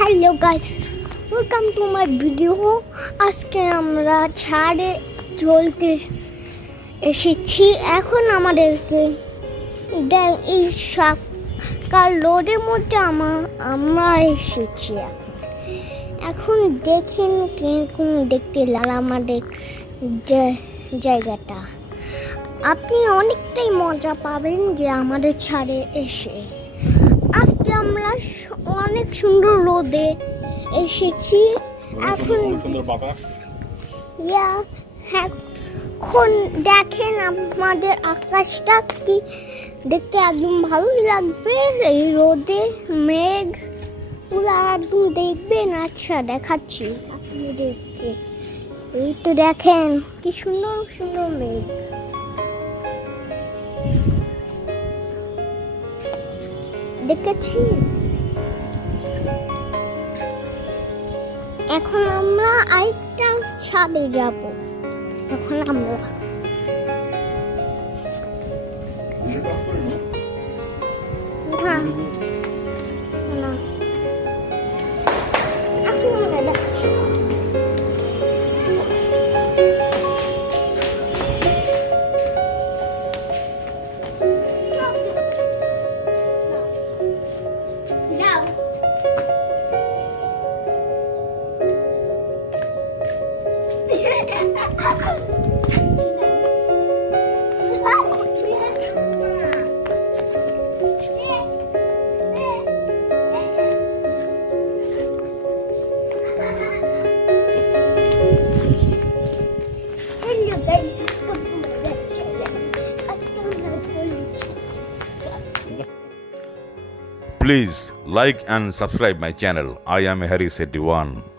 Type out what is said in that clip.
Hello guys, welcome to my video. আজকে আমরা ছাদে চলতে এসেছি। এখন আমাদেরকে এই সকাল রোদের মধ্যে আমরা এসেছি। এখন দেখেন কিরকম দেখতে লাগলো আমাদের জায়গাটা। আপনি অনেকটাই মজা পাবেন যে আমাদের ছাদে এসে। আজকে আমরা অনেক সুন্দর রোদে এসেছি। এখন এখন দেখেন আমাদের আকাশটা কি দেখতে একদম ভালো লাগবে। এই রোদে মেঘ গুলো একদম দেখবেন। আচ্ছা দেখাচ্ছি আপনি দেখতে। এই তো দেখেন কি সুন্দর সুন্দর মেঘ। দেখেছি। এখন আমরা আরেকটা ছাদে যাব। এখন আমরা না এখন আমরা যাচ্ছি। Please like and subscribe my channel. I am Harry Setty 1.